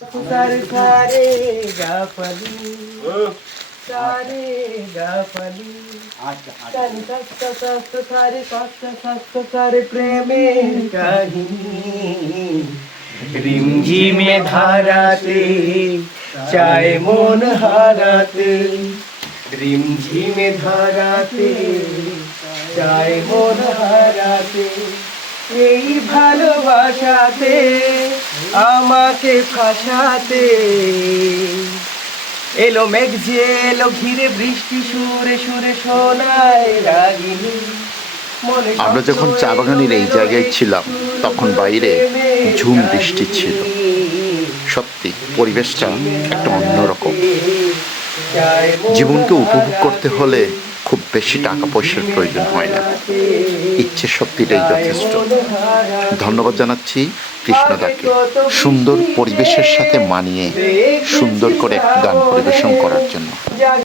सारे सारे गापली सारे गापली सारे सस्त सस्त सारे सस्त सस्त सारे प्रेमेर কাহিনী রিমঝিমে ধারাতে চায় মন হারাতে রিমঝিমে ধারাতে চায় মন হারাতে এই ভালোবাসাতে আমাকে ফাঁসাতে এলো মেঘ যে এলো ঘিরে বৃষ্টি সুরে সুরে শোনায় রাগিনী আমরা যখন চা বাগানের এই জায়গায় ছিলাম তখন বাইরে ঝুম বৃষ্টি ছিল। সত্যি পরিবেশটা একটা অন্যরকম। জীবনকে উপভোগ করতে হলে খুব বেশি টাকা পয়সার প্রয়োজন হয় না, ইচ্ছে শক্তিটাই যথেষ্ট। ধন্যবাদ জানাচ্ছি কৃষ্ণদাকে সুন্দর পরিবেশের সাথে মানিয়ে সুন্দর করে গান পরিবেশন করার জন্য।